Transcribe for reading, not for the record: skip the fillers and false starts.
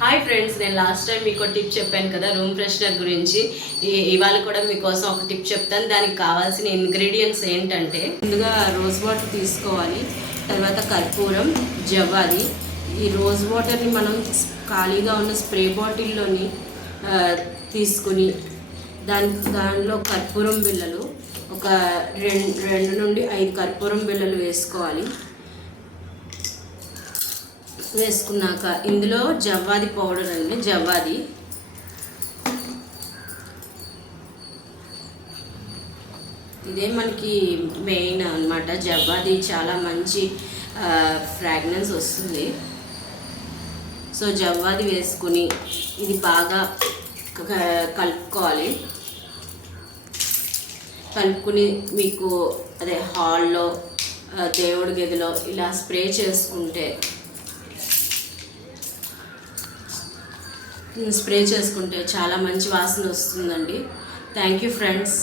Hi friends, నేను last time మీకు tip చెప్పాను కదా రూమ్ ఫ్రెషనర్ గురించి. ఇవాళ కూడా మీకోసం ఒక టిప్ చెప్తాను. దానికి కావాల్సిన ఇంగ్రీడియంట్స్ ఏంటంటే, ముందుగా రోజ్ వాటర్ తీసుకోవాలి, తర్వాత కర్పూరం, జవ్వాది. ఈ రోజ్ వాటర్ని మనం ఖాళీగా ఉన్న స్ప్రే బాటిల్లోని తీసుకుని దానిలో కర్పూరం బిళ్ళలు ఒక 2 నుండి 5 కర్పూరం బిళ్ళలు వేసుకోవాలి. వేసుకున్నాక ఇందులో జవ్వాది పౌడర్ అండి, జవ్వాది ఇదే మనకి మెయిన్ అన్నమాట. జవ్వాది చాలా మంచి ఫ్రాగ్రెన్స్ వస్తుంది. సో జవ్వాది వేసుకుని ఇది బాగా కలుపుకోవాలి. కలుపుకుని మీకు అదే హాల్లో, దేవుడి గదిలో ఇలా స్ప్రే చేసుకుంటే చాలా మంచి వాసన వస్తుందండి. Thank you friends.